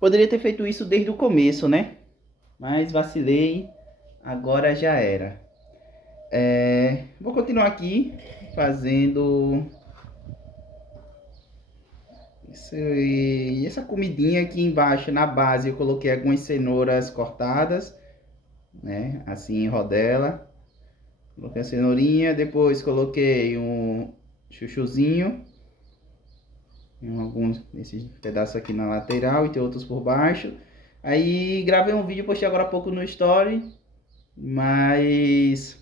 Poderia ter feito isso desde o começo, né? Mas vacilei, agora já era. Vou continuar aqui fazendo essa comidinha aqui embaixo. Na base eu coloquei algumas cenouras cortadas, né? Assim em rodela. Coloquei a cenourinha, depois coloquei um chuchuzinho. Tem alguns desses pedaços aqui na lateral e tem outros por baixo. Aí gravei um vídeo, postei agora há pouco no Story, mas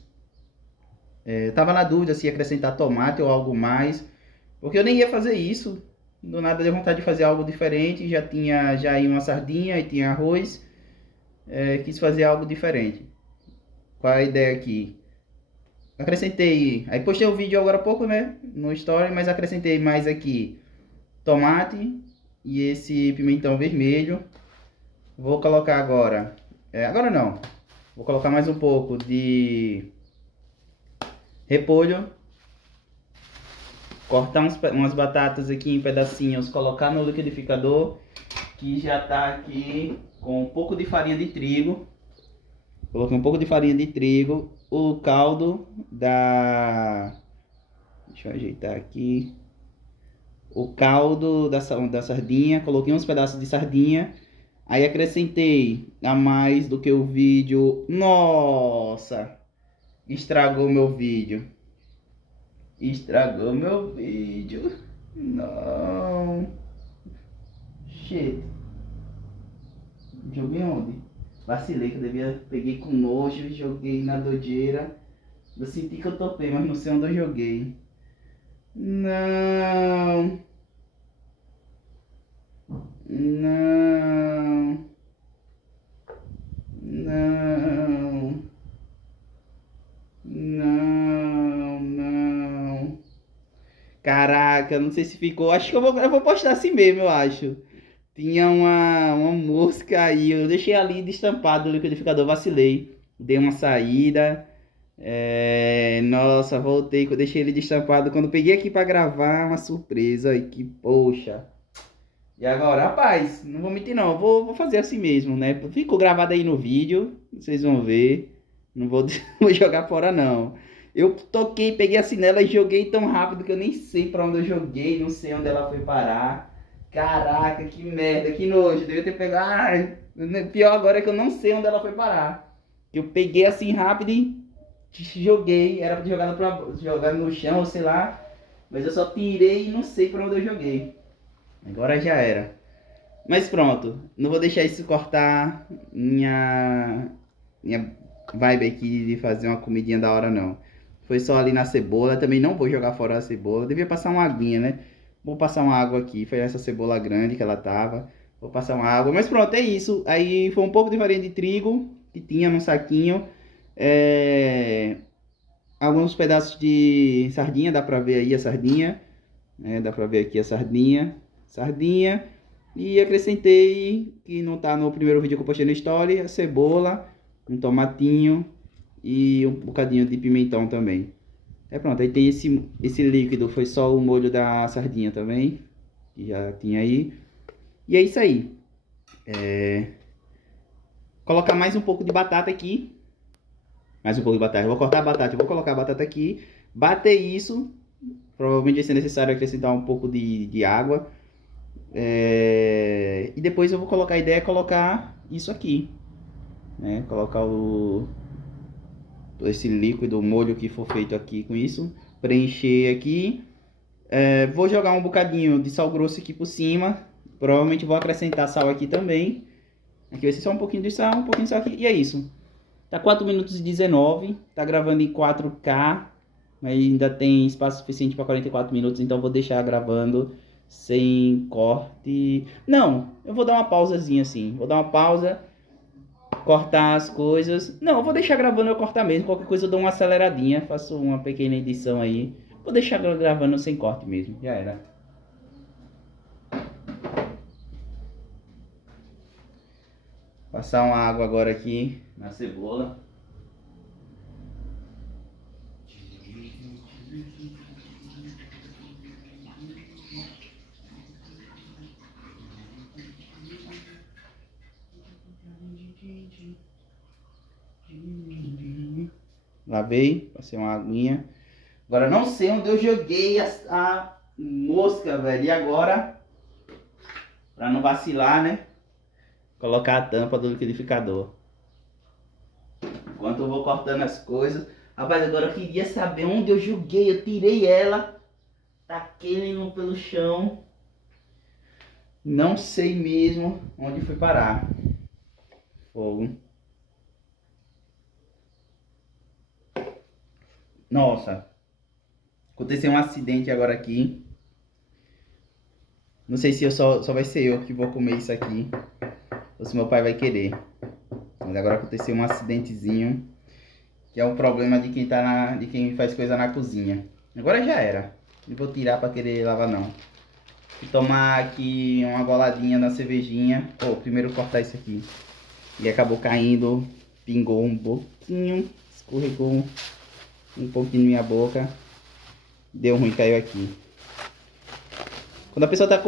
tava na dúvida se ia acrescentar tomate ou algo mais, porque eu nem ia fazer isso. Do nada deu vontade de fazer algo diferente, já tinha já aí uma sardinha e tinha arroz, quis fazer algo diferente. Qual é a ideia aqui? Acrescentei, aí postei o vídeo agora há pouco, né, no Story, mas acrescentei mais aqui tomate e esse pimentão vermelho. Vou colocar agora, agora não, vou colocar mais um pouco de repolho, cortar umas batatas aqui em pedacinhos, colocar no liquidificador, que já tá aqui com um pouco de farinha de trigo. Coloquei um pouco de farinha de trigo, o caldo da... Deixa eu ajeitar aqui. O caldo da sardinha, coloquei uns pedaços de sardinha. Aí acrescentei a mais do que o vídeo. Nossa! Estragou meu vídeo. Estragou meu vídeo. Não. Shit. Joguei onde? Vacilei que eu devia. Peguei com nojo e joguei na dojeira. Eu senti que eu topei, mas não sei onde eu joguei. Não. Não. Não. Não. Não. Caraca, não sei se ficou. Acho que eu vou postar assim mesmo, eu acho. Tinha uma mosca aí. Eu deixei ali destampado o liquidificador, vacilei. Dei uma saída. Nossa, voltei. Eu deixei ele destampado. Quando peguei aqui pra gravar, uma surpresa. E que poxa. E agora, rapaz, não vou mentir não. Vou fazer assim mesmo, né? Ficou gravado aí no vídeo. Vocês vão ver. Não vou, vou jogar fora não. Eu toquei, peguei a sinela e joguei tão rápido que eu nem sei pra onde eu joguei. Não sei onde ela foi parar. Caraca, que merda, que nojo. Devia ter pegado. Pior agora é que eu não sei onde ela foi parar. Eu peguei assim rápido e joguei. Era pra ter jogar no chão, ou sei lá. Mas eu só tirei e não sei pra onde eu joguei. Agora já era. Mas pronto. Não vou deixar isso cortar minha vibe aqui de fazer uma comidinha da hora, não. Foi só ali na cebola. Também não vou jogar fora a cebola. Devia passar uma aguinha, né? Vou passar uma água aqui. Foi essa cebola grande que ela tava. Vou passar uma água. Mas pronto, é isso. Aí foi um pouco de farinha de trigo que tinha no saquinho. Alguns pedaços de sardinha. Dá pra ver aí a sardinha. Dá pra ver aqui a sardinha. Sardinha. E acrescentei, que não tá no primeiro vídeo que eu postei na história, a cebola, um tomatinho e um bocadinho de pimentão também. Pronto, aí tem esse líquido, foi só o molho da sardinha também, que já tinha aí. E é isso aí. Colocar mais um pouco de batata aqui. Mais um pouco de batata. Eu vou cortar a batata, eu vou colocar a batata aqui. Bater isso. Provavelmente vai ser necessário acrescentar um pouco de água. E depois eu vou colocar, a ideia é colocar isso aqui, né? Colocar esse líquido, o molho que for feito aqui com isso, preencher aqui. Vou jogar um bocadinho de sal grosso aqui por cima. Provavelmente vou acrescentar sal aqui também. Aqui vai ser só um pouquinho de sal, um pouquinho de sal aqui. E é isso. Tá 4 minutos e 19. Tá gravando em 4K. Ainda tem espaço suficiente para 44 minutos. Então vou deixar gravando sem corte. Não, eu vou dar uma pausazinha assim. Vou dar uma pausa, cortar as coisas. Não, eu vou deixar gravando, eu cortar mesmo. Qualquer coisa eu dou uma aceleradinha, faço uma pequena edição aí. Vou deixar gravando sem corte mesmo. Já era. Passar uma água agora aqui na cebola. Lavei, passei uma aguinha. Agora não sei onde eu joguei a mosca, velho. E agora, pra não vacilar, né? Colocar a tampa do liquidificador. Enquanto eu vou cortando as coisas. Rapaz, agora eu queria saber onde eu joguei. Eu tirei ela. Taquei pelo chão. Não sei mesmo onde foi parar. Fogo. Nossa. Aconteceu um acidente agora aqui. Não sei se eu só vai ser eu que vou comer isso aqui. Ou se meu pai vai querer. Mas agora aconteceu um acidentezinho. Que é um problema de quem faz coisa na cozinha. Agora já era. Não vou tirar pra querer lavar não. Vou tomar aqui uma goladinha na cervejinha. Primeiro cortar isso aqui. E acabou caindo. Pingou um pouquinho. Escorregou um pouquinho na minha boca. Deu ruim, caiu aqui. Quando a pessoa tá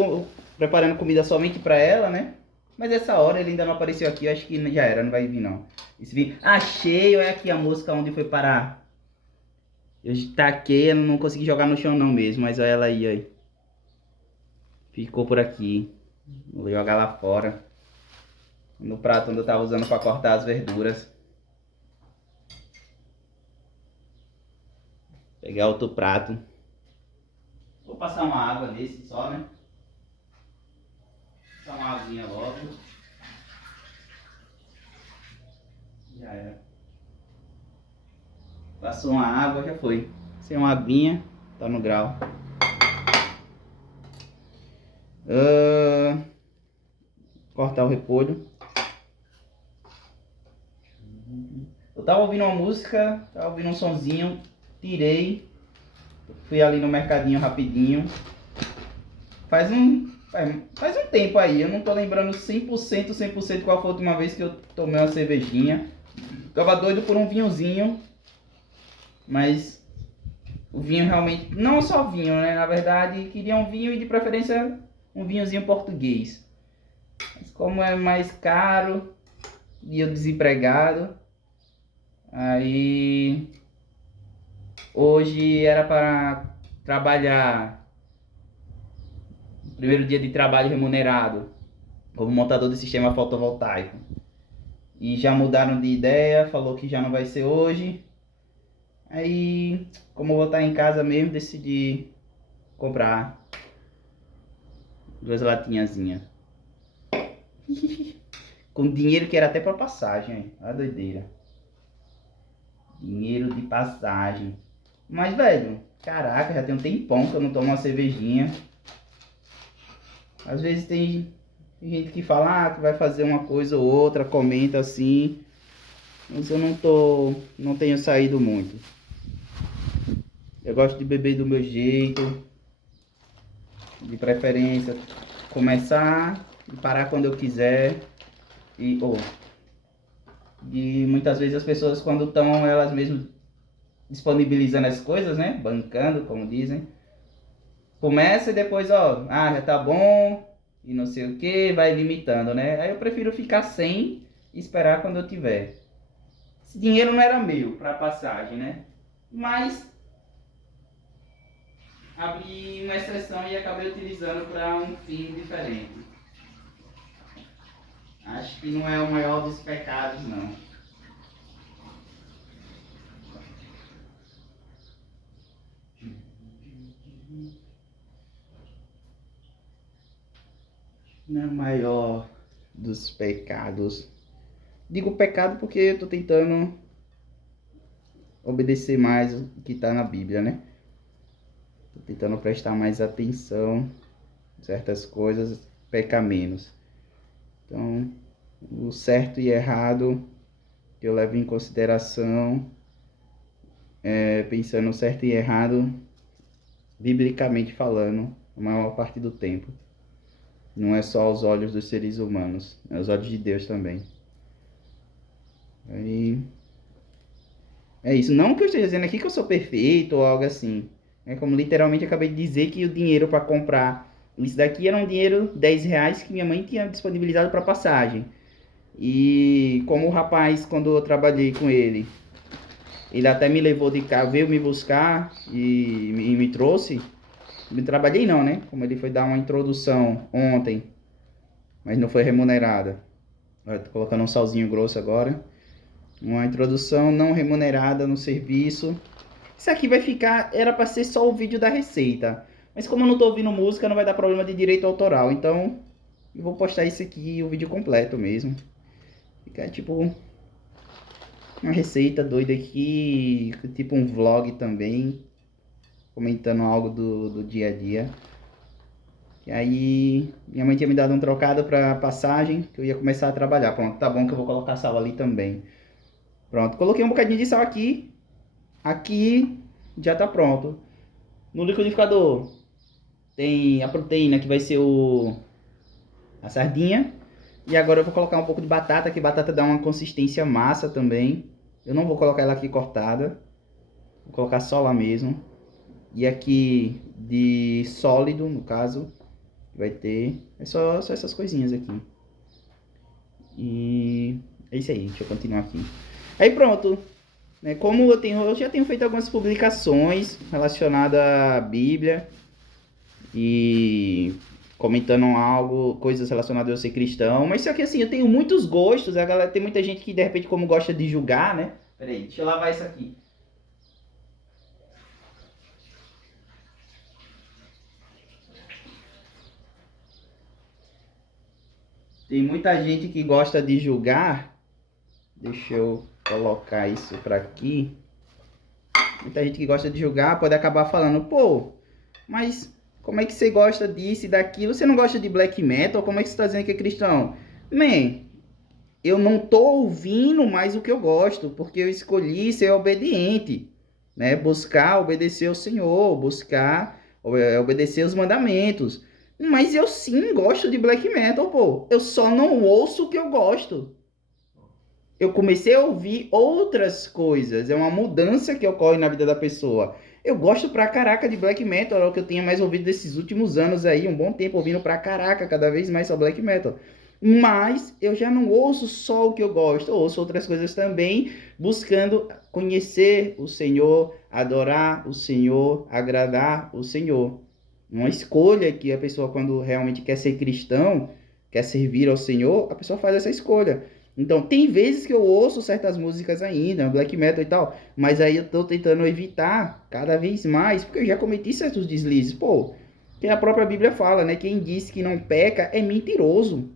preparando comida somente pra ela, né? Mas essa hora ele ainda não apareceu aqui. Eu acho que já era, não vai vir não. Achei, olha aqui a mosca onde foi parar. Eu taquei, eu não consegui jogar no chão não mesmo. Mas olha ela aí. Ficou por aqui. Vou jogar lá fora. No prato onde eu tava usando pra cortar as verduras. Pegar outro prato. Vou passar uma água nesse só, né? Passar uma aguinha logo. Já era. Passou uma água, já foi. Sem uma aguinha, tá no grau. Cortar o repolho. Eu tava ouvindo uma música, tava ouvindo um sonzinho, tirei, fui ali no mercadinho rapidinho. Faz um tempo aí, eu não tô lembrando 100% qual foi a última vez que eu tomei uma cervejinha. Ficava doido por um vinhozinho, mas o vinho realmente, não só vinho, né? Na verdade, queria um vinho e de preferência um vinhozinho português. Mas como é mais caro e eu desempregado, aí hoje era para trabalhar, primeiro dia de trabalho remunerado como montador de sistema fotovoltaico. E já mudaram de ideia, falou que já não vai ser hoje. Aí, como eu vou estar em casa mesmo, decidi comprar 2 latinhazinhas. Com dinheiro que era até para passagem, hein? A doideira. Dinheiro de passagem. Mas, velho, caraca, já tem um tempão que eu não tomo uma cervejinha. Às vezes tem gente que fala que vai fazer uma coisa ou outra, comenta assim. Mas eu não tenho saído muito. Eu gosto de beber do meu jeito. De preferência, começar e parar quando eu quiser. E muitas vezes as pessoas, quando estão elas mesmas disponibilizando as coisas, né? Bancando, como dizem. Começa e depois, já tá bom e não sei o que, vai limitando, né? Aí eu prefiro ficar sem e esperar quando eu tiver. Esse dinheiro não era meu para passagem, né? Mas abri uma exceção e acabei utilizando para um fim diferente. Acho que não é o maior dos pecados, não. Não é o maior dos pecados. Digo pecado porque eu tô tentando obedecer mais o que tá na Bíblia, né? Tô tentando prestar mais atenção em certas coisas, pecar menos. Então, o certo e errado que eu levo em consideração, pensando no certo e errado, biblicamente falando, a maior parte do tempo. Não é só aos olhos dos seres humanos, é aos olhos de Deus também. Aí, é isso. Não que eu esteja dizendo aqui que eu sou perfeito ou algo assim. É como literalmente eu acabei de dizer que o dinheiro para comprar isso daqui era um dinheiro R$10 que minha mãe tinha disponibilizado para passagem. E como o rapaz, quando eu trabalhei com ele até me levou de cá, veio me buscar e me trouxe. Me trabalhei não, né? Como ele foi dar uma introdução ontem, mas não foi remunerada. Eu tô colocando um salzinho grosso agora. Uma introdução não remunerada no serviço. Isso aqui vai ficar, era para ser só o vídeo da receita. Mas como eu não tô ouvindo música, não vai dar problema de direito autoral. Então, eu vou postar isso aqui, o vídeo completo mesmo. Fica tipo uma receita doida aqui, tipo um vlog também, comentando algo do dia a dia. E aí, minha mãe tinha me dado um trocado para passagem, que eu ia começar a trabalhar. Pronto, tá bom que eu vou colocar sal ali também. Pronto, coloquei um bocadinho de sal aqui. Aqui já tá pronto. No liquidificador tem a proteína que vai ser a sardinha. E agora eu vou colocar um pouco de batata, que batata dá uma consistência massa também. Eu não vou colocar ela aqui cortada. Vou colocar só lá mesmo. E aqui de sólido, no caso, vai ter. É só essas coisinhas aqui. E é isso aí, deixa eu continuar aqui. Aí pronto. Né, como eu já tenho feito algumas publicações relacionadas à Bíblia e comentando algo, coisas relacionadas a eu ser cristão, mas só que assim, eu tenho muitos gostos, a galera, tem muita gente que de repente como gosta de julgar, né? Peraí, deixa eu lavar isso aqui. Tem muita gente que gosta de julgar. Deixa eu colocar isso para aqui. Muita gente que gosta de julgar pode acabar falando, pô, mas como é que você gosta disso e daquilo? Você não gosta de black metal? Como é que você está dizendo que é cristão? Man, eu não tô ouvindo mais o que eu gosto, porque eu escolhi ser obediente, né? Buscar obedecer ao Senhor, buscar obedecer os mandamentos. Mas eu sim gosto de black metal, pô. Eu só não ouço o que eu gosto. Eu comecei a ouvir outras coisas. É uma mudança que ocorre na vida da pessoa. Eu gosto pra caraca de black metal, é o que eu tenho mais ouvido desses últimos anos aí, um bom tempo ouvindo pra caraca, cada vez mais só black metal. Mas eu já não ouço só o que eu gosto, eu ouço outras coisas também, buscando conhecer o Senhor, adorar o Senhor, agradar o Senhor. Uma escolha que a pessoa, quando realmente quer ser cristão, quer servir ao Senhor, a pessoa faz essa escolha. Então, tem vezes que eu ouço certas músicas ainda, black metal e tal, mas aí eu tô tentando evitar cada vez mais, porque eu já cometi certos deslizes. Pô, que a própria Bíblia fala, né? Quem diz que não peca é mentiroso.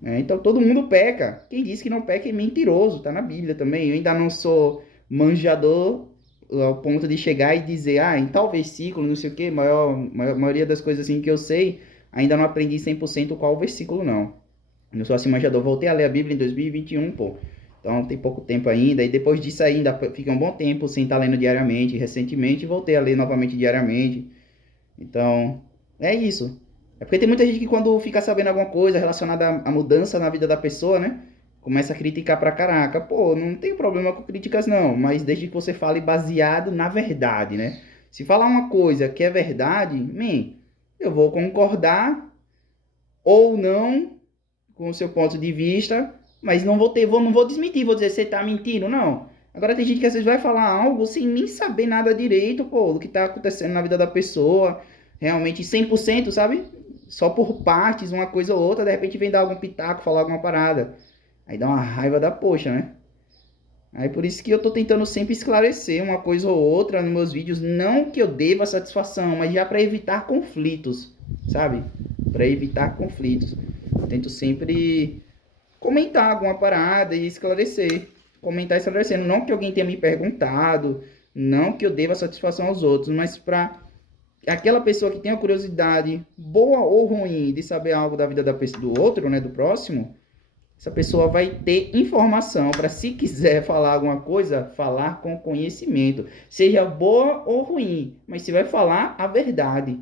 Né? Então, todo mundo peca. Quem diz que não peca é mentiroso, tá na Bíblia também. Eu ainda não sou manjador ao ponto de chegar e dizer, ah, em tal versículo, não sei o quê, maioria das coisas assim que eu sei, ainda não aprendi 100% qual versículo, não. Eu sou assim manjador, voltei a ler a Bíblia em 2021, pô. Então tem pouco tempo ainda, e depois disso ainda fica um bom tempo sem estar lendo diariamente. Recentemente voltei a ler novamente diariamente. Então, é isso. É porque tem muita gente que quando fica sabendo alguma coisa relacionada à mudança na vida da pessoa, né? Começa a criticar pra caraca. Pô, não tem problema com críticas não, mas desde que você fale baseado na verdade, né? Se falar uma coisa que é verdade, eu vou concordar ou não com o seu ponto de vista, mas não vou desmentir, vou dizer você tá mentindo, não. Agora tem gente que às vezes vai falar algo sem nem saber nada direito, pô, do que tá acontecendo na vida da pessoa, realmente 100%, sabe? Só por partes, uma coisa ou outra, de repente vem dar algum pitaco, falar alguma parada. Aí dá uma raiva da poxa, né? Aí por isso que eu tô tentando sempre esclarecer uma coisa ou outra nos meus vídeos, não que eu deva satisfação, mas já para evitar conflitos, sabe? Para evitar conflitos. Eu tento sempre comentar alguma parada e esclarecer. Comentar esclarecendo. Não que alguém tenha me perguntado, não que eu deva satisfação aos outros, mas para aquela pessoa que tem a curiosidade, boa ou ruim, de saber algo da vida do outro, né, do próximo, essa pessoa vai ter informação para, se quiser falar alguma coisa, falar com conhecimento, seja boa ou ruim, mas se vai falar a verdade,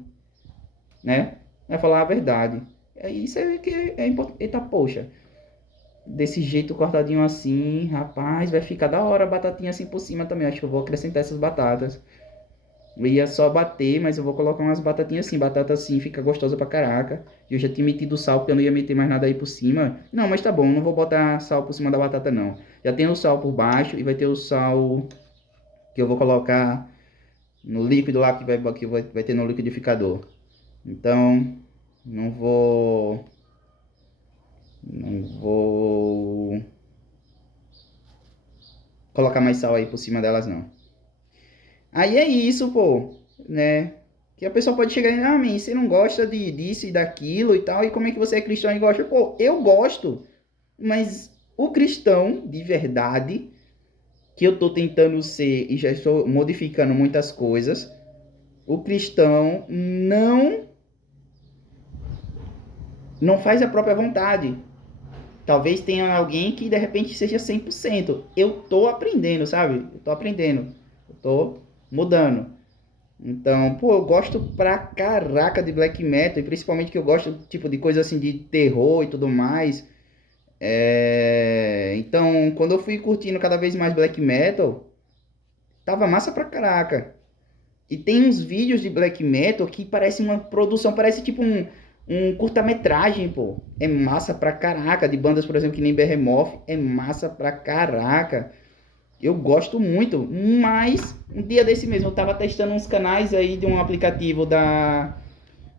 né? Vai falar a verdade. É isso aí que é importante. Eita, poxa, desse jeito cortadinho assim, rapaz, vai ficar da hora a batatinha assim por cima também. Acho que eu vou acrescentar essas batatas. Eu ia só bater, mas eu vou colocar umas batatinhas assim. Batata assim fica gostosa pra caraca. Eu já tinha metido sal, porque eu não ia meter mais nada aí por cima. Não, mas tá bom, não vou botar sal por cima da batata, não. Já tem o sal por baixo e vai ter o sal que eu vou colocar no líquido lá que vai ter no liquidificador. Então, não vou... Não vou colocar mais sal aí por cima delas, não. Aí é isso, pô, né? Que a pessoa pode chegar e dizer, ah, man, você não gosta disso e daquilo e tal, e como é que você é cristão e gosta? Pô, eu gosto, mas o cristão de verdade, que eu tô tentando ser e já estou modificando muitas coisas, o cristão não faz a própria vontade. Talvez tenha alguém que de repente seja 100%. Eu tô aprendendo, sabe? Eu tô aprendendo. Eu tô mudando. Então, pô, eu gosto pra caraca de black metal, e principalmente que eu gosto tipo de coisa assim de terror e tudo mais. Então, quando eu fui curtindo cada vez mais black metal, tava massa pra caraca. E tem uns vídeos de black metal que parece uma produção, parece tipo um curta-metragem, pô. É massa pra caraca. De bandas, por exemplo, que nem Behemoth, é massa pra caraca. Eu gosto muito, mas um dia desse mesmo eu tava testando uns canais aí de um aplicativo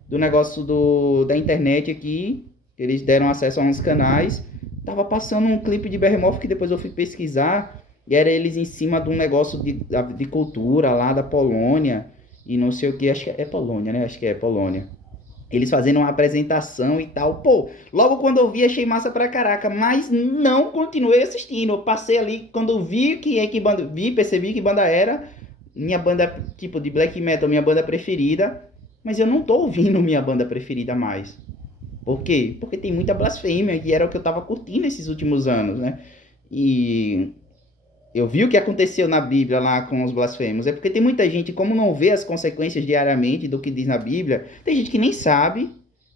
do negócio da internet aqui. Eles deram acesso a uns canais. Tava passando um clipe de Behemoth que depois eu fui pesquisar. E era eles em cima de um negócio de cultura lá da Polônia. E não sei o que, acho que é Polônia, né? Acho que é Polônia. Eles fazendo uma apresentação e tal. Pô, logo quando eu vi, achei massa pra caraca. Mas não continuei assistindo. Eu passei ali, quando eu vi que banda. Percebi que banda era. Minha banda, tipo, de black metal, minha banda preferida. Mas eu não tô ouvindo minha banda preferida mais. Por quê? Porque tem muita blasfêmia, que era o que eu tava curtindo esses últimos anos, né? E eu vi o que aconteceu na Bíblia lá com os blasfemos. É porque tem muita gente, como não vê as consequências diariamente do que diz na Bíblia, tem gente que nem sabe,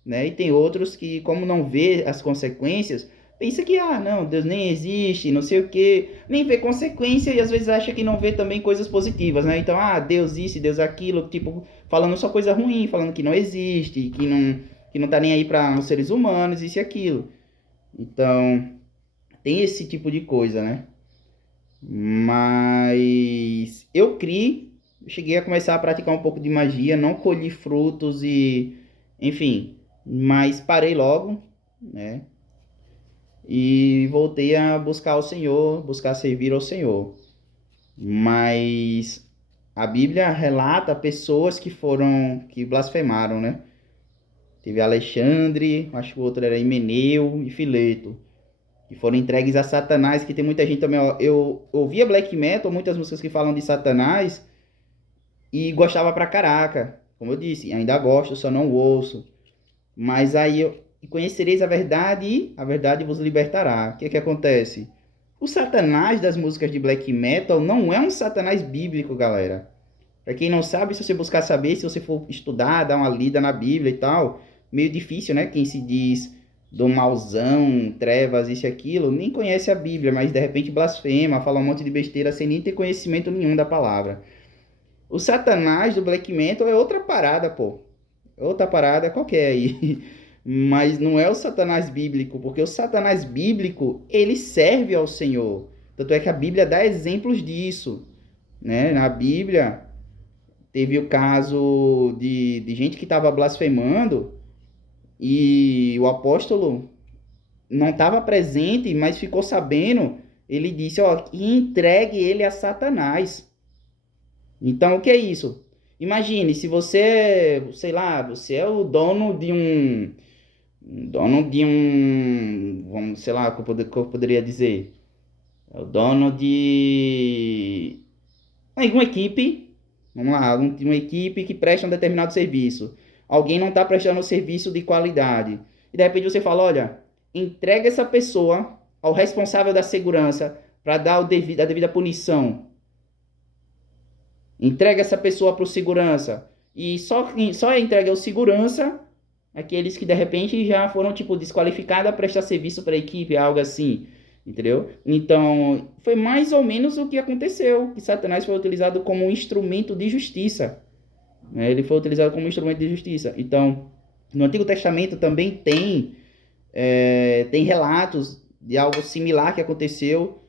né? E tem outros que, como não vê as consequências, pensa que, ah, não, Deus nem existe, não sei o quê, nem vê consequência e às vezes acha que não vê também coisas positivas, né? Então, ah, Deus isso, Deus aquilo, tipo, falando só coisa ruim, falando que não existe, que não tá nem aí para os seres humanos, isso e aquilo. Então, tem esse tipo de coisa, né? Mas eu criei, cheguei a começar a praticar um pouco de magia, não colhi frutos e, enfim, mas parei logo, né? E voltei a buscar o Senhor, buscar servir ao Senhor. Mas a Bíblia relata pessoas que blasfemaram, né? Teve Alexandre, acho que o outro era Himeneu e Fileto, que foram entregues a Satanás, que tem muita gente também, ó, eu ouvia black metal, muitas músicas que falam de Satanás, e gostava pra caraca, como eu disse, ainda gosto, só não ouço, mas aí conhecereis a verdade e a verdade vos libertará. O que que acontece? O Satanás das músicas de black metal não é um Satanás bíblico, galera. Pra quem não sabe, se você buscar saber, se você for estudar, dar uma lida na Bíblia e tal, meio difícil, né? Quem se diz do mauzão, trevas, isso e aquilo, nem conhece a Bíblia, mas de repente blasfema, fala um monte de besteira sem nem ter conhecimento nenhum da palavra. O Satanás do Black Metal é outra parada, pô. Outra parada qualquer aí. Mas não é o Satanás bíblico, porque o Satanás bíblico, ele serve ao Senhor. Tanto é que a Bíblia dá exemplos disso, né? Na Bíblia teve o caso de gente que estava blasfemando e o apóstolo não estava presente, mas ficou sabendo. Ele disse, ó, entregue ele a Satanás. Então, o que é isso? Imagine, se você, sei lá, você é o vamos, sei lá, que eu poderia dizer, é o dono de uma equipe, vamos lá, uma equipe que presta um determinado serviço. Alguém não está prestando um serviço de qualidade. E de repente você fala, olha, entrega essa pessoa ao responsável da segurança para dar a devida punição. Entrega essa pessoa para o segurança. E só entrega ao segurança aqueles que de repente já foram tipo desqualificados a prestar serviço para a equipe, algo assim. Entendeu? Então, foi mais ou menos o que aconteceu, que Satanás foi utilizado como um instrumento de justiça. né? Ele foi utilizado como instrumento de justiça. Então, no Antigo Testamento também tem relatos de algo similar que aconteceu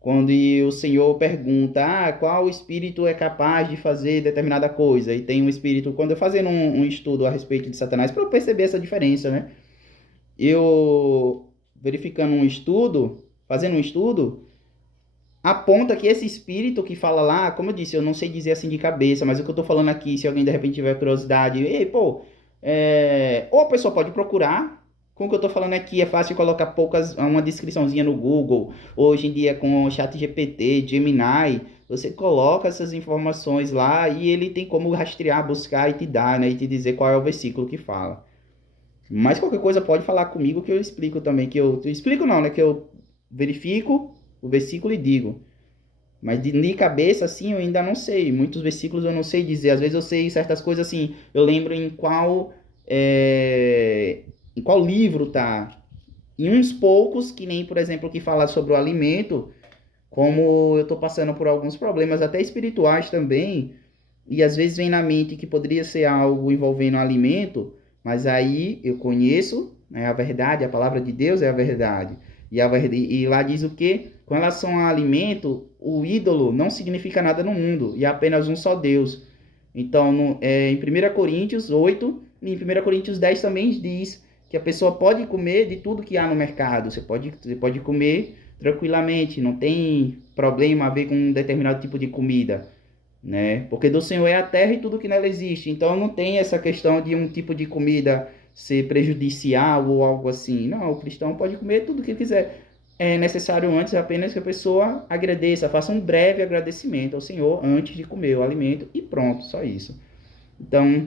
quando o Senhor pergunta, qual espírito é capaz de fazer determinada coisa? E tem um espírito, quando eu fazendo um estudo a respeito de Satanás, para eu perceber essa diferença, né? Eu verificando um estudo, fazendo um estudo, aponta que esse espírito que fala lá, como eu disse, eu não sei dizer assim de cabeça, mas o que eu tô falando aqui, se alguém de repente tiver curiosidade, ou a pessoa pode procurar, com o que eu tô falando aqui, é fácil colocar uma descriçãozinha no Google, hoje em dia com o ChatGPT, Gemini, você coloca essas informações lá e ele tem como rastrear, buscar e te dar, né, e te dizer qual é o versículo que fala. Mas qualquer coisa pode falar comigo que eu explico também, explico não, né, que eu verifico o versículo e digo. Mas de cabeça, assim, eu ainda não sei. Muitos versículos eu não sei dizer. Às vezes eu sei certas coisas, assim, eu lembro em qual livro tá. Em uns poucos, que nem, por exemplo, que fala sobre o alimento, como eu tô passando por alguns problemas, até espirituais também, e às vezes vem na mente que poderia ser algo envolvendo alimento, mas aí eu conheço, né, a verdade, a palavra de Deus é a verdade. E lá diz o quê? Com relação a alimento, o ídolo não significa nada no mundo, e há apenas um só Deus. Então, em 1 Coríntios 8 e em 1 Coríntios 10 também diz que a pessoa pode comer de tudo que há no mercado. Você pode comer tranquilamente, não tem problema a ver com um determinado tipo de comida, né? Porque do Senhor é a terra e tudo que nela existe. Então não tem essa questão de um tipo de comida ser prejudicial ou algo assim. Não, o cristão pode comer tudo que quiser. É necessário antes apenas que a pessoa agradeça, faça um breve agradecimento ao Senhor antes de comer o alimento e pronto, só isso. Então,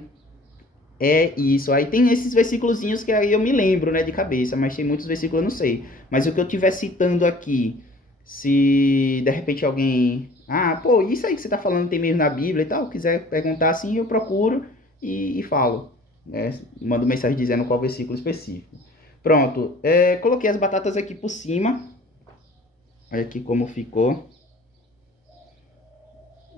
é isso. Aí tem esses versículozinhos que aí eu me lembro, né, de cabeça, mas tem muitos versículos eu não sei. Mas o que eu estiver citando aqui, se de repente alguém, isso aí que você está falando tem mesmo na Bíblia e tal, quiser perguntar assim, eu procuro e falo, né? Mando mensagem dizendo qual versículo específico. Pronto, coloquei as batatas aqui por cima. Olha aqui como ficou.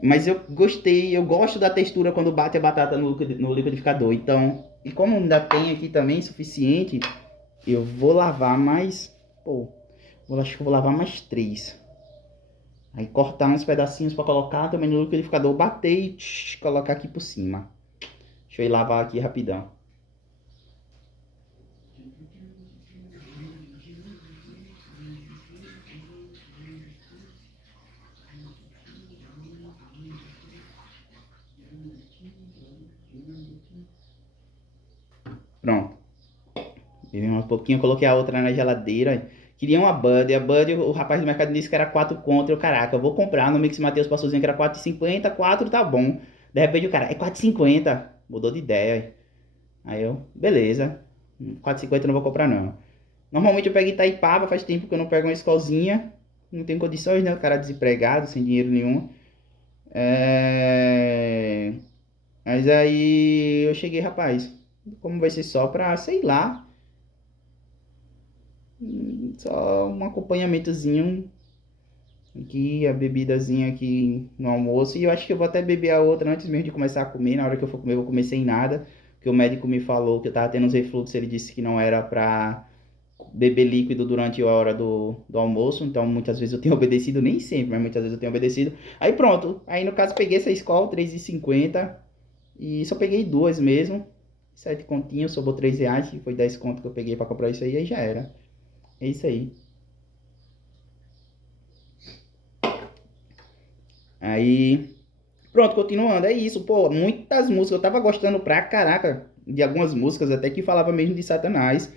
Mas eu gosto da textura quando bate a batata no liquidificador. Então, e como ainda tem aqui também suficiente, eu vou lavar mais. Acho que eu vou lavar mais 3. Aí cortar uns pedacinhos para colocar também no liquidificador, bater e colocar aqui por cima. Deixa eu ir lavar aqui rapidão. Pronto. Bebi um pouquinho, coloquei a outra na geladeira. Queria uma Bud. A Bud, o rapaz do mercado disse que era 4 contra. Caraca, eu vou comprar. No Mix Mateus passou dizendo que era 4,50. 4 tá bom. De repente o cara, é 4,50. Mudou de ideia. Aí eu, beleza. 4,50 eu não vou comprar não. Normalmente eu pego Itaipava, faz tempo que eu não pego uma escolzinha. Não tem condições, né? O cara desempregado, sem dinheiro nenhum. Mas aí eu cheguei, rapaz. Como vai ser só pra, sei lá. Só um acompanhamentozinho aqui, a bebidazinha aqui no almoço. E eu acho que eu vou até beber a outra antes mesmo de começar a comer. Na hora que eu for comer, eu vou comer sem nada. Porque o médico me falou que eu tava tendo uns refluxos. Ele disse que não era pra beber líquido durante a hora do almoço. Então, muitas vezes eu tenho obedecido, nem sempre, mas muitas vezes eu tenho obedecido. Aí pronto. Aí, no caso, peguei essa Skol, 3,50. E só peguei 2 mesmo. 7 continhos, sobrou 3 reais. Que foi 10 conto que eu peguei pra comprar isso aí. Aí já era. É isso aí. Aí, pronto, continuando. É isso, pô. Muitas músicas. Eu tava gostando pra caraca de algumas músicas, até que falava mesmo de Satanás,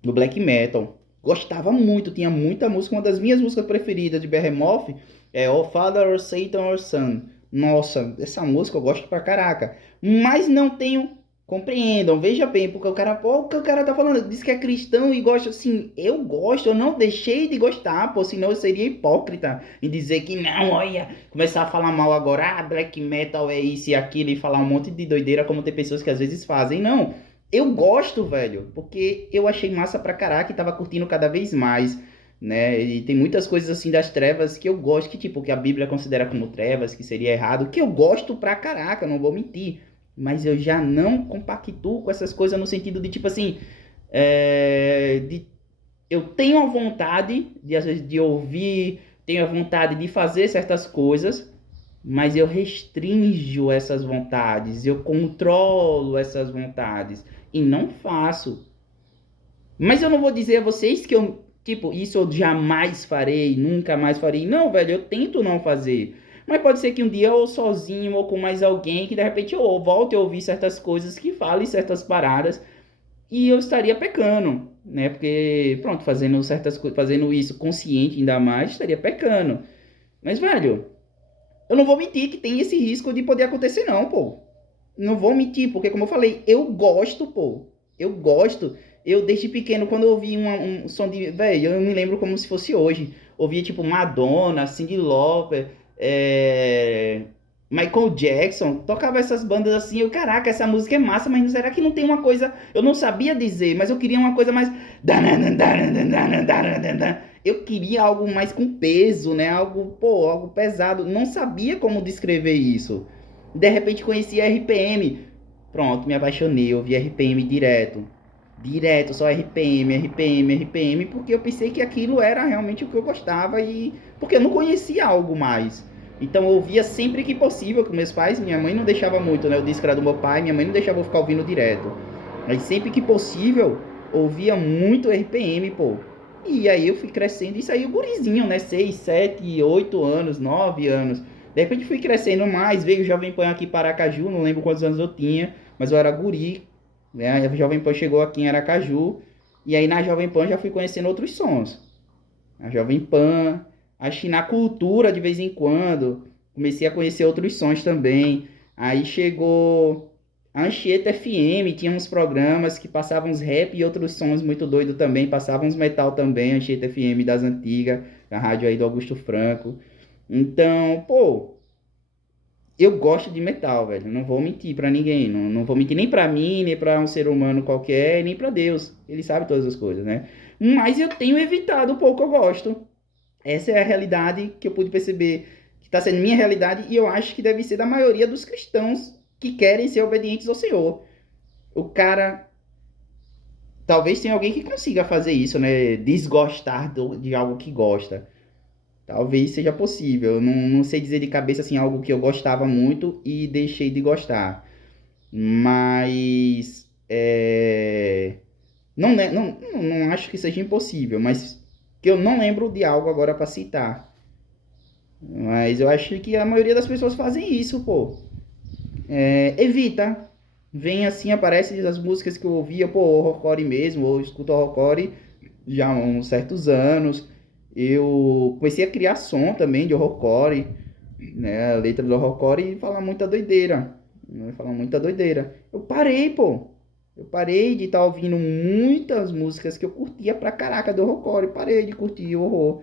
do black metal. Gostava muito, tinha muita música. Uma das minhas músicas preferidas de Behemoth é O Father or Satan or Son. Nossa, essa música eu gosto pra caraca. Mas não tenho. Compreendam, veja bem, porque o que o cara tá falando, diz que é cristão e gosta assim, eu gosto, eu não deixei de gostar, pô, senão eu seria hipócrita e dizer que não, olha, começar a falar mal agora, black metal é isso e aquilo e falar um monte de doideira como tem pessoas que às vezes fazem, não. Eu gosto, velho, porque eu achei massa pra caraca e tava curtindo cada vez mais, né? E tem muitas coisas assim das trevas que eu gosto, que tipo, que a Bíblia considera como trevas, que seria errado, que eu gosto pra caraca, não vou mentir. mas eu já não compactuo com essas coisas no sentido de, tipo assim, eu tenho a vontade de, às vezes, de ouvir, tenho a vontade de fazer certas coisas, mas eu restringo essas vontades, eu controlo essas vontades e não faço. Mas eu não vou dizer a vocês que eu, tipo, isso eu jamais farei, nunca mais farei. Não, velho, eu tento não fazer. Mas pode ser que um dia ou sozinho ou com mais alguém, que de repente eu volte a ouvir certas coisas que falem certas paradas e eu estaria pecando, né? Porque, pronto, fazendo certas coisas, fazendo isso consciente ainda mais, estaria pecando. Mas, velho, eu não vou mentir que tem esse risco de poder acontecer, não, pô. Não vou mentir, porque como eu falei, eu gosto, pô. Eu gosto. Eu, desde pequeno, quando eu ouvi um som de... Velho, eu me lembro como se fosse hoje. Ouvia, tipo, Madonna, Cyndi Lauper, Michael Jackson. Tocava essas bandas assim. Eu, caraca, essa música é massa, mas será que não tem uma coisa... Eu não sabia dizer, mas eu queria uma coisa mais... Eu queria algo mais com peso, né? Algo, pô, algo pesado. Não sabia como descrever isso. De repente conheci a RPM. Pronto, me apaixonei, ouvi RPM direto. Direto, só RPM, RPM, RPM, porque eu pensei que aquilo era realmente o que eu gostava e porque eu não conhecia algo mais. Então eu ouvia sempre que possível com meus pais, minha mãe não deixava muito, né? O disco era do meu pai, minha mãe não deixava eu ficar ouvindo direto. Mas sempre que possível, ouvia muito RPM, pô. E aí eu fui crescendo e saí o gurizinho, né? 6, 7, 8 anos, 9 anos. De repente fui crescendo mais, veio o Jovem Pan aqui para Aracaju, não lembro quantos anos eu tinha, mas eu era guri, né? A Jovem Pan chegou aqui em Aracaju, e aí na Jovem Pan já fui conhecendo outros sons. A Jovem Pan, acho que na cultura de vez em quando, comecei a conhecer outros sons também. Aí chegou a Anchieta FM, tinha uns programas que passavam uns rap e outros sons muito doidos também, passavam uns metal também, Anchieta FM das antigas, a rádio aí do Augusto Franco. Então, pô, eu gosto de metal, velho. Não vou mentir pra ninguém. Não vou mentir nem pra mim, nem pra um ser humano qualquer, nem pra Deus. Ele sabe todas as coisas, né? Mas eu tenho evitado o pouco que eu gosto. Essa é a realidade que eu pude perceber que está sendo minha realidade e eu acho que deve ser da maioria dos cristãos que querem ser obedientes ao Senhor. O cara, talvez tenha alguém que consiga fazer isso, né? Desgostar de algo que gosta. Talvez seja possível. Eu não sei dizer de cabeça assim algo que eu gostava muito e deixei de gostar. Mas não acho que seja impossível, mas que eu não lembro de algo agora para citar. Mas eu acho que a maioria das pessoas fazem isso, pô. Evita. Vem assim, aparece as músicas que eu ouvia, pô, horrorcore mesmo, ou escuto horrorcore já há uns certos anos. Eu comecei a criar som também de horrorcore, né? A letra do horrorcore fala muita doideira. Né? Fala muita doideira. Eu parei, pô. Eu parei de estar ouvindo muitas músicas que eu curtia pra caraca do horrorcore. Parei de curtir o horror.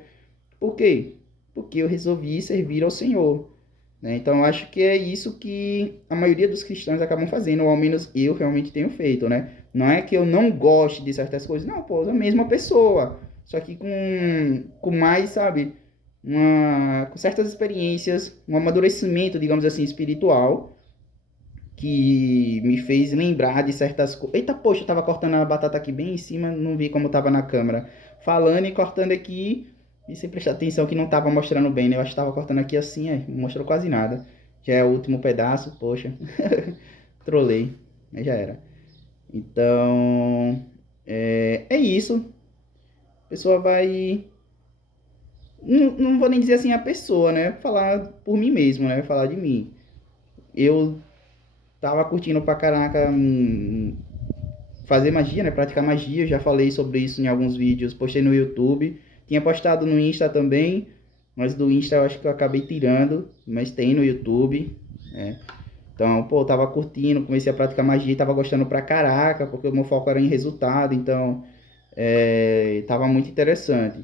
Por quê? Porque eu resolvi servir ao Senhor. Né? Então, eu acho que é isso que a maioria dos cristãos acabam fazendo, ou ao menos eu realmente tenho feito, né? Não é que eu não goste de certas coisas, não, pô, é a mesma pessoa, só que com mais, sabe, com certas experiências, um amadurecimento, digamos assim, espiritual, que me fez lembrar de certas coisas. Eita, poxa, eu tava cortando a batata aqui bem em cima, não vi como tava na câmera. Falando e cortando aqui, e sem prestar atenção que não tava mostrando bem, né? Eu acho que tava cortando aqui assim, não mostrou quase nada. Já é o último pedaço, poxa. Trolei, mas já era. Então, é isso. A pessoa vai. Não vou nem dizer assim a pessoa, né? Falar por mim mesmo, né? Falar de mim. Eu tava curtindo pra caraca fazer magia, né? Praticar magia. Eu já falei sobre isso em alguns vídeos. Postei no YouTube. Tinha postado no Insta também. Mas do Insta eu acho que eu acabei tirando. Mas tem no YouTube. Né? Então, pô, eu tava curtindo. Comecei a praticar magia. Tava gostando pra caraca. Porque o meu foco era em resultado. Então, tava muito interessante.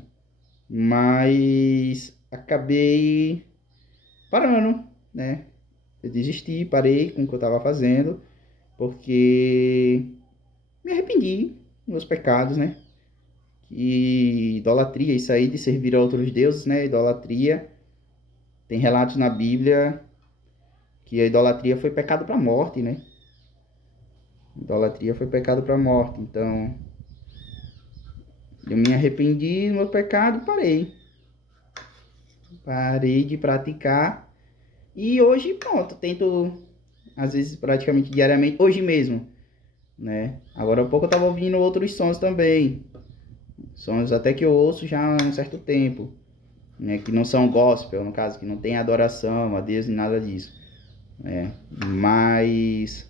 Mas acabei parando, né? Eu desisti, parei com o que eu tava fazendo. Porque me arrependi dos meus pecados, né? E idolatria, isso aí de servir a outros deuses, né? Idolatria. Tem relatos na Bíblia que a idolatria foi pecado para a morte, né? Idolatria foi pecado para a morte. Então, eu me arrependi do meu pecado e parei. Parei de praticar. E hoje, pronto, tento, às vezes, praticamente diariamente, hoje mesmo, né? Agora há pouco eu tava ouvindo outros sons também. Sons até que eu ouço já há um certo tempo, né? Que não são gospel, no caso, que não tem adoração a Deus e nada disso, né? Mas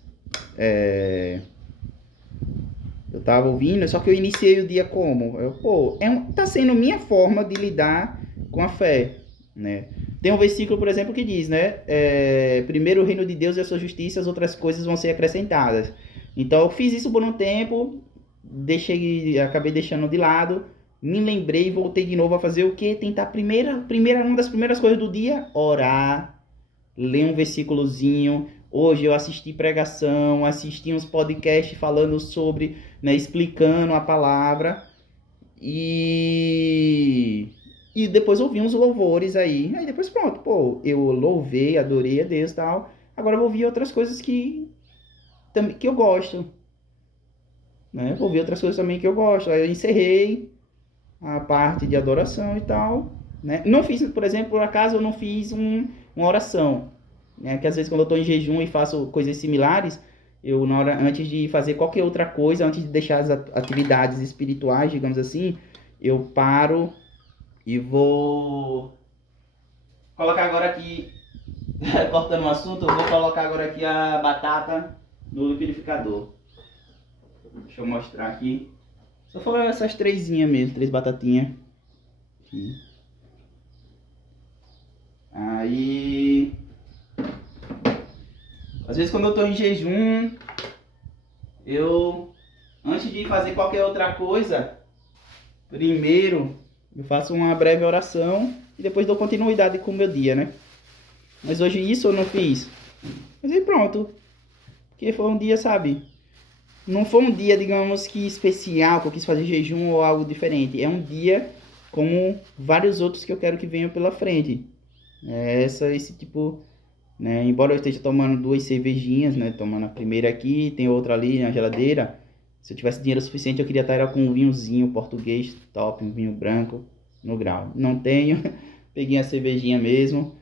eu tava ouvindo, só que eu iniciei o dia como? Tá sendo minha forma de lidar com a fé, né? Tem um versículo, por exemplo, que diz, né? Primeiro o reino de Deus e a sua justiça, as outras coisas vão ser acrescentadas. Então eu fiz isso por um tempo, acabei deixando de lado, me lembrei e voltei de novo a fazer o quê? Tentar uma das primeiras coisas do dia, orar, ler um versículozinho. Hoje eu assisti pregação, assisti uns podcasts falando sobre, né, explicando a palavra e depois ouvi uns louvores aí. Aí depois pronto, eu louvei, adorei a Deus e tal. Agora eu vou ouvir outras coisas que eu gosto, né? Vou ouvir outras coisas também que eu gosto. Aí eu encerrei a parte de adoração e tal, né? Não fiz, por exemplo, por acaso eu não fiz uma oração, né? Que às vezes quando eu estou em jejum e faço coisas similares, eu antes de fazer qualquer outra coisa, antes de deixar as atividades espirituais, digamos assim, eu paro e vou colocar agora aqui, cortando o assunto, eu vou colocar agora aqui a batata no liquidificador. Deixa eu mostrar aqui. Só foram essas trezinhas mesmo, 3 batatinhas. Aqui. Aí, às vezes quando eu tô em jejum, antes de fazer qualquer outra coisa, primeiro eu faço uma breve oração e depois dou continuidade com o meu dia, né? Mas hoje isso eu não fiz. Mas aí pronto. Porque foi um dia, sabe? Não foi um dia, digamos que especial, que eu quis fazer jejum ou algo diferente. É um dia como vários outros que eu quero que venham pela frente. Esse tipo, né? Embora eu esteja tomando 2 cervejinhas, né? Tomando a primeira aqui, tem outra ali na geladeira. Se eu tivesse dinheiro suficiente, eu queria estar com um vinhozinho português top, um vinho branco no grau. Não tenho, peguei a cervejinha mesmo.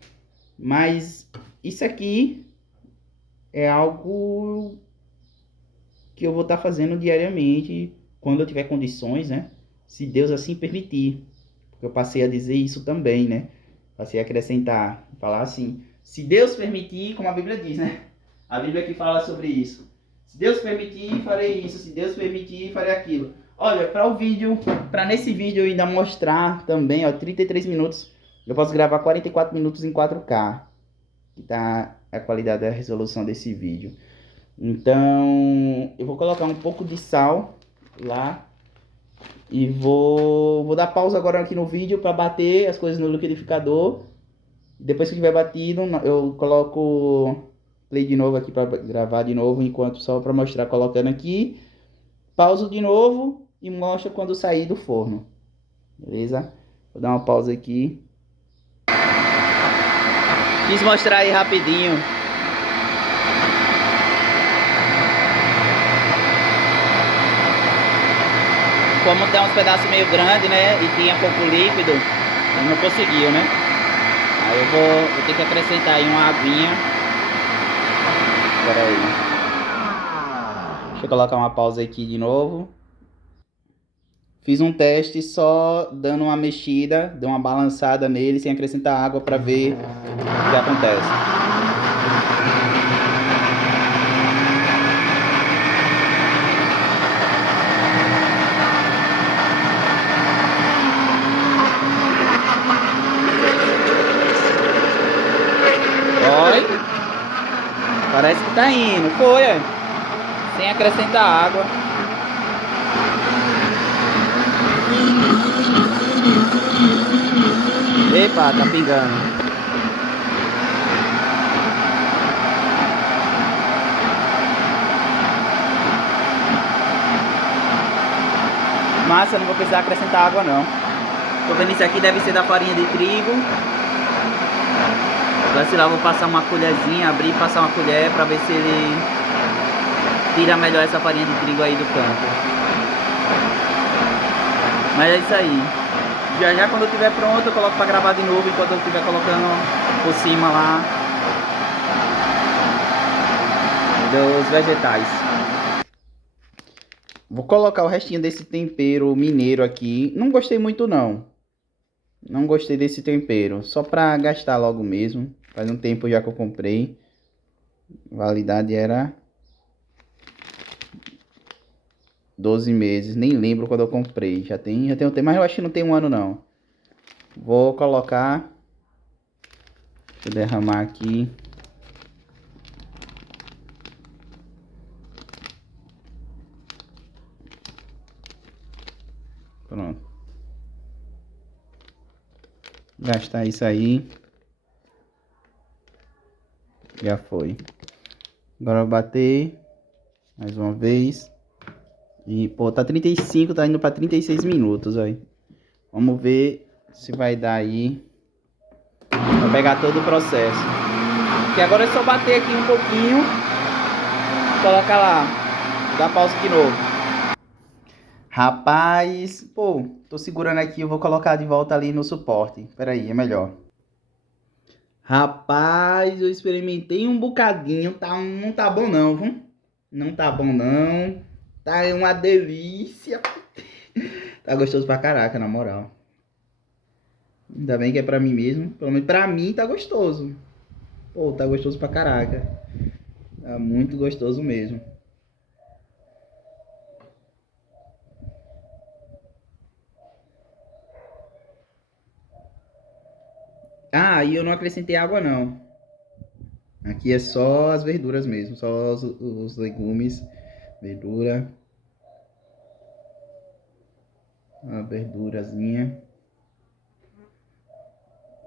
Mas isso aqui é algo que eu vou estar fazendo diariamente quando eu tiver condições, né? Se Deus assim permitir. Porque eu passei a dizer isso também, né? Passei a acrescentar, falar assim, se Deus permitir, como a Bíblia diz, né? A Bíblia aqui fala sobre isso. Se Deus permitir, farei isso. Se Deus permitir, farei aquilo. Olha, para nesse vídeo eu ainda mostrar também, ó, 33 minutos. Eu posso gravar 44 minutos em 4K. Que tá a qualidade da resolução desse vídeo. Então, eu vou colocar um pouco de sal lá e vou dar pausa agora aqui no vídeo para bater as coisas no liquidificador. Depois que tiver batido, eu coloco play de novo aqui para gravar de novo, enquanto só para mostrar colocando aqui. Pauso de novo e mostro quando sair do forno. Beleza? Vou dar uma pausa aqui. Quis mostrar aí rapidinho. Como tem uns pedaços meio grandes, né? E tinha pouco líquido, não conseguiu, né? Aí eu vou ter que acrescentar aí uma aguinha. Espera aí. Deixa eu colocar uma pausa aqui de novo. Fiz um teste só dando uma mexida, dei uma balançada nele sem acrescentar água para ver o que acontece. Parece que tá indo, foi, sem acrescentar água. Epa, tá pingando. Massa, não vou precisar acrescentar água não. Tô vendo isso aqui, deve ser da farinha de trigo. Agora, sei lá, vou passar uma colherzinha, abrir e passar uma colher pra ver se ele tira melhor essa farinha de trigo aí do campo. Mas é isso aí. Já já quando eu estiver pronto eu coloco pra gravar de novo enquanto eu estiver colocando por cima lá dos vegetais. Vou colocar o restinho desse tempero mineiro aqui. Não gostei muito não. Não gostei desse tempero. Só pra gastar logo mesmo. Faz um tempo já que eu comprei. A validade era 12 meses. Nem lembro quando eu comprei. Já tem um tempo, mas eu acho que não tem um ano não. Vou colocar. Deixa eu derramar aqui. Pronto. Gastar isso aí. Já foi. Agora eu vou bater. Mais uma vez. E, pô, tá 35, tá indo pra 36 minutos aí. Vamos ver se vai dar aí. Vou pegar todo o processo. E agora é só bater aqui um pouquinho. Colocar lá. Dá pausa de novo. Rapaz, pô, tô segurando aqui, eu vou colocar de volta ali no suporte. Pera aí, é melhor. Rapaz, eu experimentei um bocadinho, não tá bom não, viu? Não tá bom não. Tá uma delícia. Tá gostoso pra caraca, na moral. Ainda bem que é pra mim mesmo. Pelo menos pra mim tá gostoso. Pô, tá gostoso pra caraca. Tá muito gostoso mesmo. Ah, e eu não acrescentei água não. Aqui é só as verduras mesmo, só os legumes, verdura, uma verdurazinha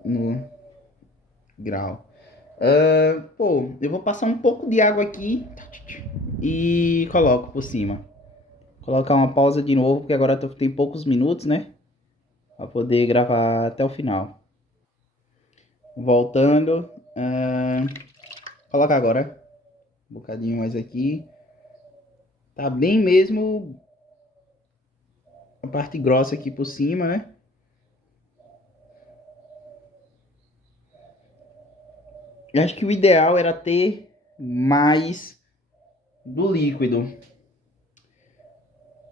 no grau. Pô, eu vou passar um pouco de água aqui e coloco por cima. Colocar uma pausa de novo, porque agora tem poucos minutos, né? Pra poder gravar até o final. Voltando, coloca agora um bocadinho mais aqui. Tá bem mesmo a parte grossa aqui por cima, né? Eu acho que o ideal era ter mais do líquido.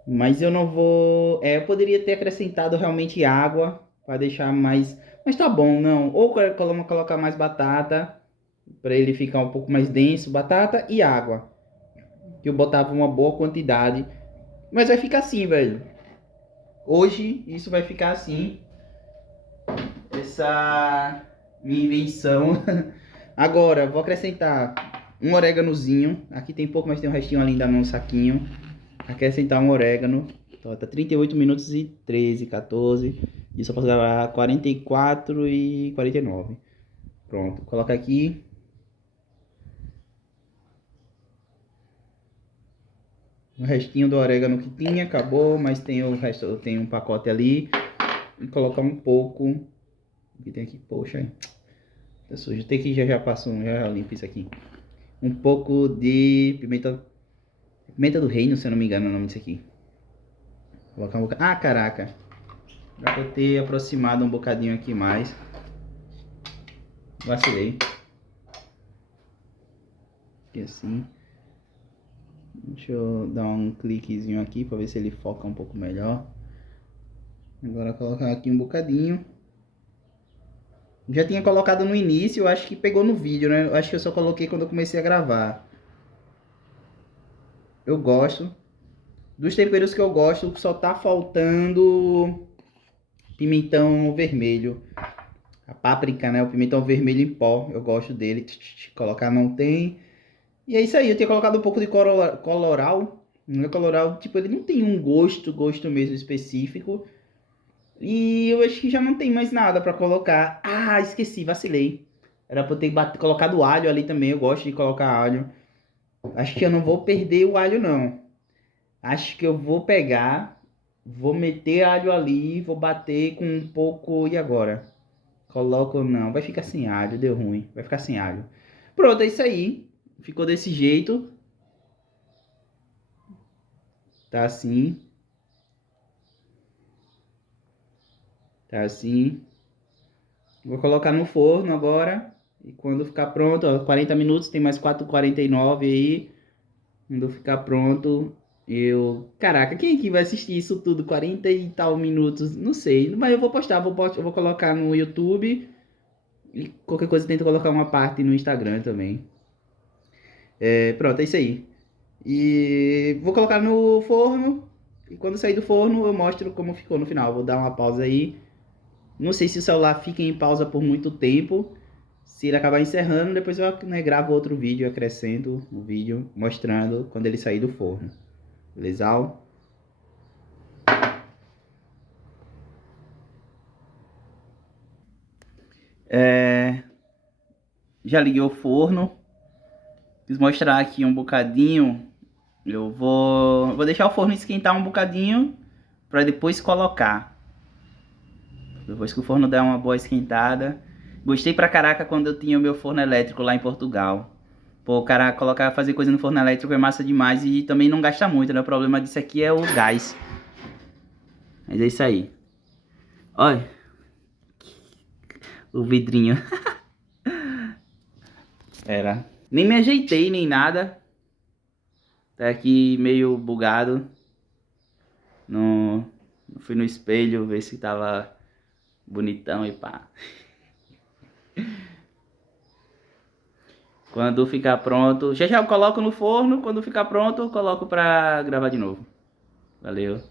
Mas eu não vou... eu poderia ter acrescentado realmente água para deixar mais... Mas tá bom, não. Ou colocar mais batata para ele ficar um pouco mais denso. Batata e água. Que eu botava uma boa quantidade. Mas vai ficar assim, velho. Hoje isso vai ficar assim. Essa minha invenção. Agora, vou acrescentar um oréganozinho. Aqui tem pouco, mas tem um restinho ali ainda no saquinho. Acrescentar um orégano. Então, tá 38 minutos e 13, 14. Isso eu posso gravar 44 e 49. Pronto, coloca aqui. O restinho do orégano que tinha, acabou, mas tem o resto, tem um pacote ali. E colocar um pouco. O que tem aqui? Poxa, aí. Tá sujo. Tem que já passo já limpo isso aqui. Um pouco de pimenta. Pimenta do reino, se eu não me engano, é o nome disso aqui. Colocar um bocadinho. Ah, caraca. Dá pra eu ter aproximado um bocadinho aqui mais. Vacilei. Aqui assim. Deixa eu dar um cliquezinho aqui pra ver se ele foca um pouco melhor. Agora colocar aqui um bocadinho. Já tinha colocado no início, eu acho que pegou no vídeo, né? Eu acho que eu só coloquei quando eu comecei a gravar. Eu gosto. Dos temperos que eu gosto, só tá faltando pimentão vermelho. A páprica, né? O pimentão vermelho em pó. Eu gosto dele. Colocar não tem. E é isso aí. Eu tinha colocado um pouco de coloral. O coloral, tipo, ele não tem um gosto mesmo específico. E eu acho que já não tem mais nada pra colocar. Ah, esqueci, vacilei. Era pra eu ter colocado alho ali também. Eu gosto de colocar alho. Acho que eu não vou perder o alho, não. Acho que eu vou pegar, vou meter alho ali, vou bater com um pouco... E agora? Coloco ou não? Vai ficar sem alho, deu ruim. Vai ficar sem alho. Pronto, é isso aí. Ficou desse jeito. Tá assim. Tá assim. Vou colocar no forno agora. E quando ficar pronto, ó, 40 minutos, tem mais 4h49 aí. Quando ficar pronto, eu... Caraca, quem aqui vai assistir isso tudo? 40 e tal minutos? Não sei, mas eu vou postar, eu vou colocar no YouTube. E qualquer coisa eu tento colocar uma parte no Instagram também. Pronto, é isso aí. E vou colocar no forno. E quando sair do forno, eu mostro como ficou no final. Vou dar uma pausa aí. Não sei se o celular fica em pausa por muito tempo. Se ele acabar encerrando, depois eu, né, gravo outro vídeo, acrescento o vídeo mostrando quando ele sair do forno. Beleza? Já liguei o forno. Quis mostrar aqui um bocadinho. Eu vou deixar o forno esquentar um bocadinho para depois colocar. Depois que o forno der uma boa esquentada. Gostei pra caraca quando eu tinha o meu forno elétrico lá em Portugal. Pô, o cara fazer coisa no forno elétrico é massa demais e também não gasta muito, né? O problema disso aqui é o gás. Mas é isso aí. Olha, o vidrinho. Era. Nem me ajeitei, nem nada. Tá aqui meio bugado. Não fui no espelho ver se tava bonitão e pá. Quando ficar pronto, já eu coloco no forno. Quando ficar pronto, eu coloco pra gravar de novo. Valeu.